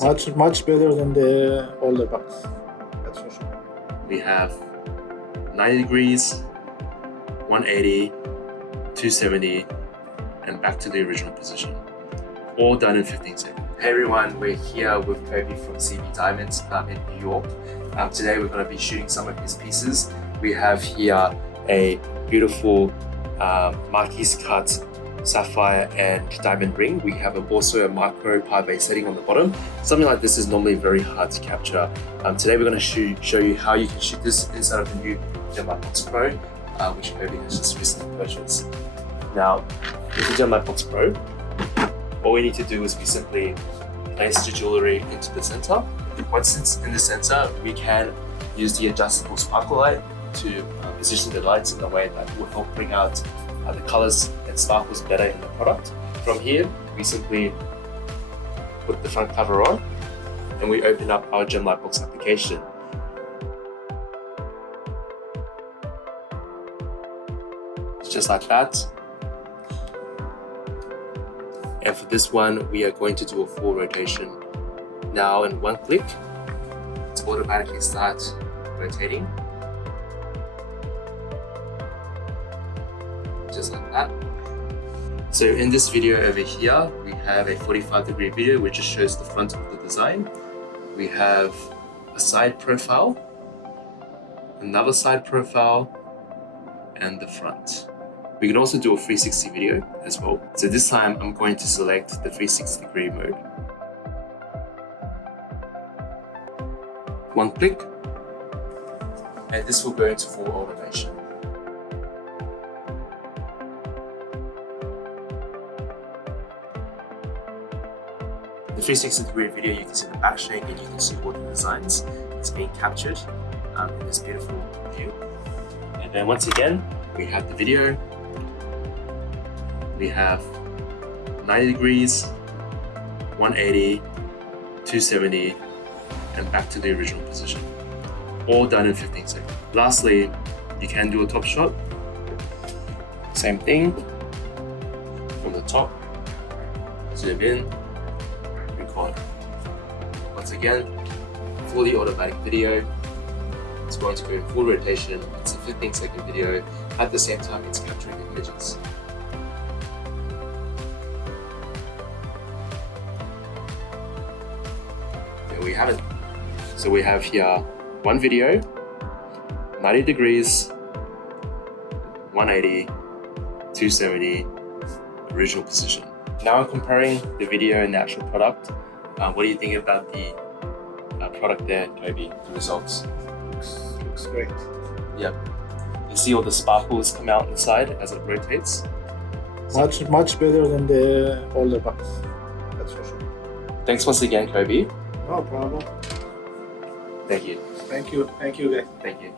Much better than the older box. That's for sure. We have 90 degrees, 180, 270, and back to the original position. All done in 15 seconds. Hey everyone, we're here with Kobe from CB Diamonds in New York. Today we're going to be shooting some of his pieces. We have here a beautiful Marquise cut sapphire and diamond ring. We have also a micro pave setting on the bottom. Something like this is normally very hard to capture. Today we're going to show you how you can shoot this inside of the new GemLightbox Pro, which Kobe has just recently purchased. Now, with the GemLightbox Pro, all we need to do is we simply place the jewelry into the center. Once it's in the center, we can use the adjustable sparkle light to position the lights in a way that will help bring out the colors and sparkles better in the product. From here, we simply put the front cover on and we open up our GemLightbox application. Just like that. And for this one, we are going to do a full rotation. Now in one click, it's automatically start rotating. Just like that. So in this video over here, we have a 45-degree video which just shows the front of the design. We have a side profile, another side profile, and the front. We can also do a 360 video as well. So this time I'm going to select the 360-degree mode. One click, and this will go into full automation. The 360-degree video, you can see the back shake and you can see all the designs that's being captured in this beautiful view. And then once again, we have the video. We have 90 degrees, 180, 270, and back to the original position. All done in 15 seconds. Lastly, you can do a top shot. Same thing. From the top, zoom in, record. Once again, fully automatic video. It's going to go in full rotation. It's a 15-second video. At the same time, it's capturing the images. There we have it. So we have here one video, 90 degrees, 180, 270, original position. Now I'm comparing the video and the actual product. What do you think about the product there, Kobe, the results? Looks great. Yep. You see all the sparkles come out inside as it rotates. Much better than the older box. That's for sure. Thanks once again, Kobe. No problem. Thank you. Thank you guys. Thank you.